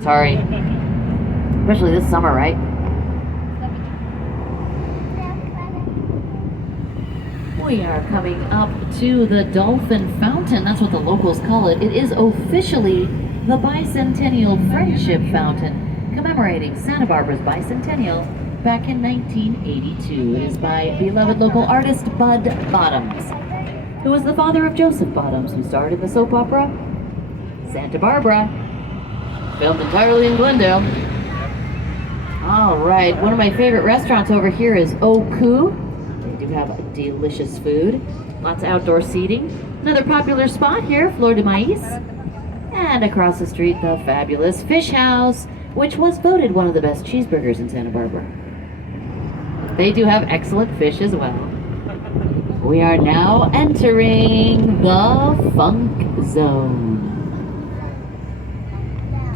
Sorry. Especially this summer, right? We are coming up to the Dolphin Fountain. That's what the locals call it. It is officially the Bicentennial Friendship Fountain, commemorating Santa Barbara's bicentennial back in 1982. It is by beloved local artist Bud Bottoms, who was the father of Joseph Bottoms, who starred in the soap opera Santa Barbara, filmed entirely in Glendale. All right, one of my favorite restaurants over here is Oku. They do have delicious food, lots of outdoor seating. Another popular spot here, Flor de Mais. And across the street, the fabulous Fish House, which was voted one of the best cheeseburgers in Santa Barbara. They do have excellent fish as well. We are now entering the Funk Zone.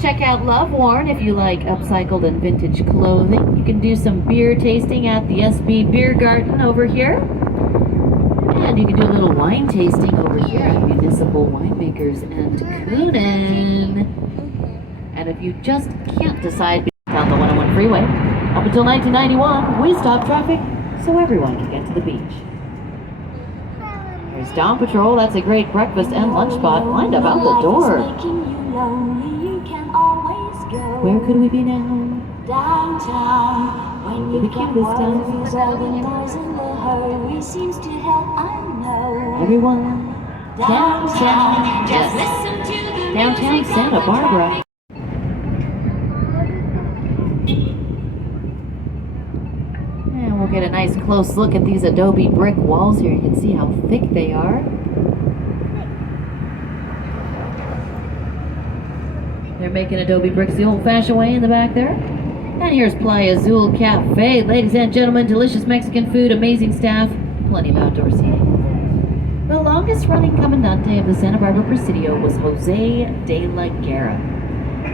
Check out Love Worn if you like upcycled and vintage clothing. You can do some beer tasting at the SB Beer Garden over here. And you can do a little wine tasting over here at Municipal Winemakers and Coonan. And if you just can't decide down the 101 freeway, up until 1991, we stop traffic so everyone can get to the beach. There's Dawn Patrol. That's a great breakfast and lunch spot lined up out the door. Where could we be now? Downtown, when you The can cutest town. worries all the noise and the hurry seems to help, I know. Everyone, downtown, Just listen to the downtown music Santa of the Barbara. And we'll get a nice close look at these adobe brick walls here. You can see how thick they are. They're making adobe bricks the old-fashioned way in the back there. And here's Playa Azul Cafe. Ladies and gentlemen, delicious Mexican food, amazing staff, plenty of outdoor seating. The longest-running comandante of the Santa Barbara Presidio was Jose de la Guerra.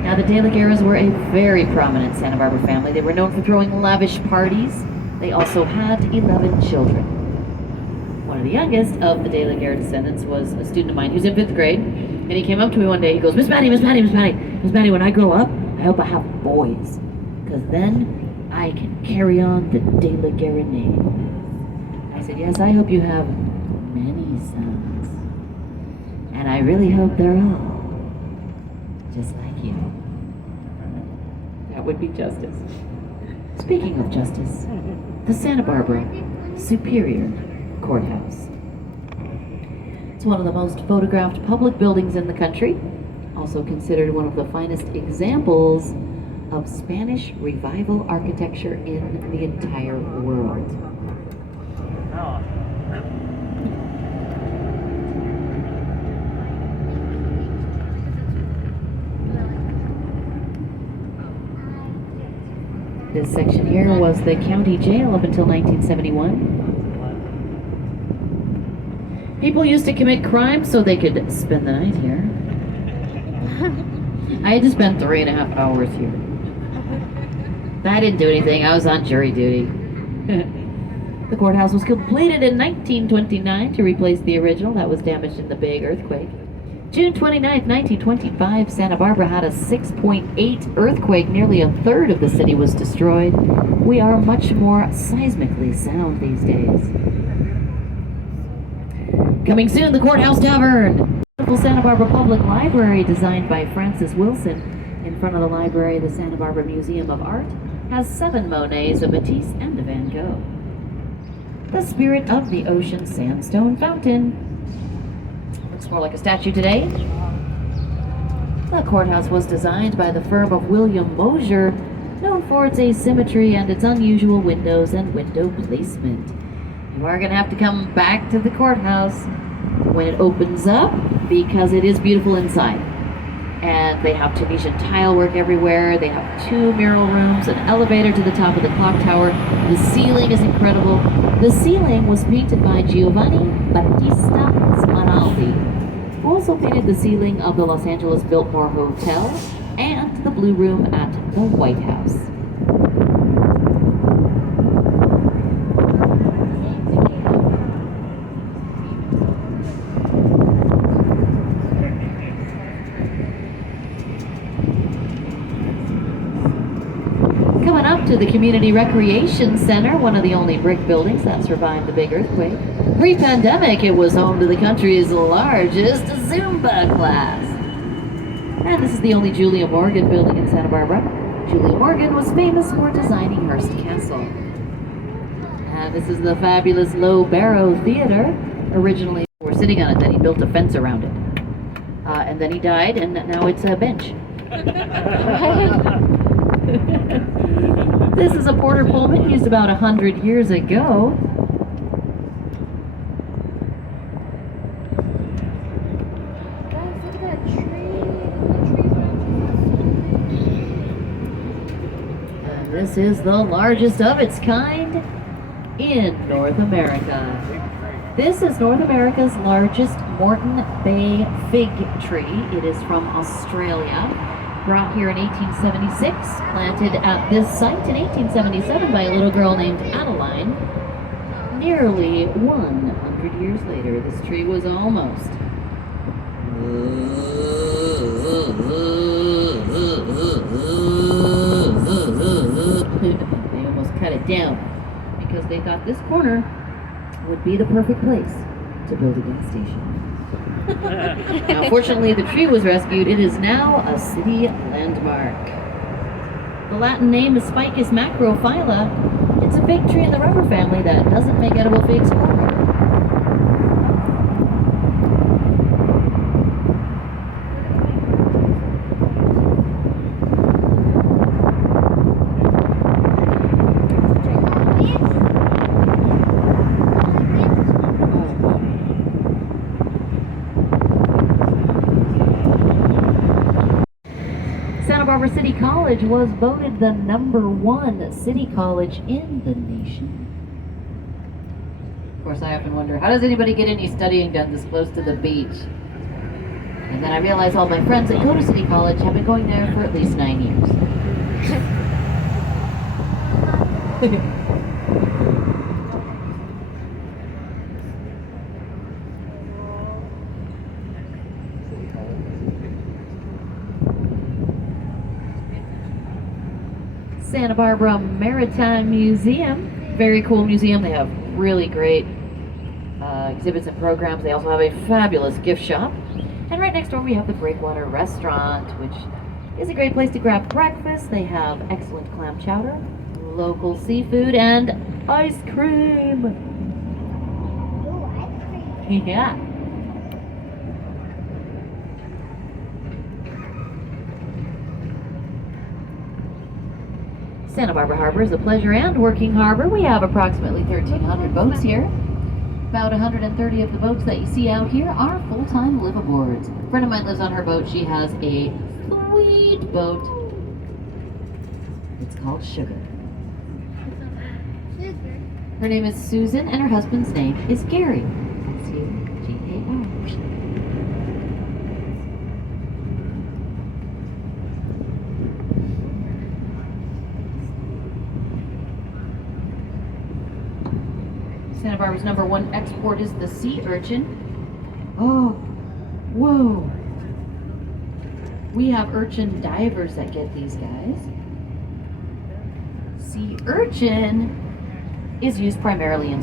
Now, the de la Guerras were a very prominent Santa Barbara family. They were known for throwing lavish parties. They also had 11 children. One of the youngest of the de la Guerra descendants was a student of mine. He was in 5th grade, and he came up to me one day. He goes, Miss Maddie, when I grow up, I hope I have boys, because then I can carry on the de la Guerra name. I said, yes, I hope you have many sons, and I really hope they're all just like you. That would be justice. Speaking of justice, the Santa Barbara Superior Courthouse. It's one of the most photographed public buildings in the country, also considered one of the finest examples of Spanish Revival architecture in the entire world. This section here was the county jail up until 1971. People used to commit crimes so they could spend the night here. I had to spend 3.5 hours here. I didn't do anything. I was on jury duty. The courthouse was completed in 1929 to replace the original that was damaged in the big earthquake. June 29th, 1925, Santa Barbara had a 6.8 earthquake. Nearly a third of the city was destroyed. We are much more seismically sound these days. Coming soon, the Courthouse Tavern. Beautiful Santa Barbara Public Library, designed by Francis Wilson. In front of the library, the Santa Barbara Museum of Art has 7 Monets, a Matisse, and a Van Gogh. The Spirit of the Ocean Sandstone Fountain. Looks more like a statue today. The courthouse was designed by the firm of William Mosier, known for its asymmetry and its unusual windows and window placement. You are going to have to come back to the courthouse when it opens up, because it is beautiful inside. And they have Tunisian tile work everywhere. They have 2 mural rooms, an elevator to the top of the clock tower. The ceiling is incredible. The ceiling was painted by Giovanni Battista Smaraldi, who also painted the ceiling of the Los Angeles Biltmore Hotel and the Blue Room at the White House. to the Community Recreation Center, one of the only brick buildings that survived the big earthquake. Pre-pandemic, it was home to the country's largest Zumba class. And this is the only Julia Morgan building in Santa Barbara. Julia Morgan was famous for designing Hearst Castle. And this is the fabulous Low Barrow Theater. Originally, we were sitting on it, then he built a fence around it. And then he died, and now it's a bench. This is a Porter Pullman used about 100 years ago. Guys, look at that tree. And this is the largest of its kind in North America. This is North America's largest Moreton Bay fig tree. It is from Australia. Brought here in 1876, planted at this site in 1877 by a little girl named Adeline. Nearly 100 years later, this tree was almost. They almost cut it down because they thought this corner would be the perfect place to build a gas station. Now, fortunately, the tree was rescued. It is now a city landmark. The Latin name is Ficus macrophylla. It's a fig tree in the rubber family that doesn't make edible figs or rubber. Santa Barbara City College was voted the #1 city college in the nation. Of course, I often wonder, how does anybody get any studying done this close to the beach? And then I realize all my friends that go to City College have been going there for at least 9 years. Santa Barbara Maritime Museum. Very cool museum. They have really great exhibits and programs. They also have a fabulous gift shop. And right next door we have the Breakwater Restaurant, which is a great place to grab breakfast. They have excellent clam chowder, local seafood, and ice cream. Yeah. Santa Barbara Harbor is a pleasure and working harbor. We have approximately 1,300 boats here. About 130 of the boats that you see out here are full-time liveaboards. A friend of mine lives on her boat. She has a sweet boat. It's called Sugar. Her name is Susan, and her husband's name is Gary. S-U-G-A-R. Santa Barbara's #1 export is the sea urchin. Oh, whoa. We have urchin divers that get these guys. Sea urchin is used primarily in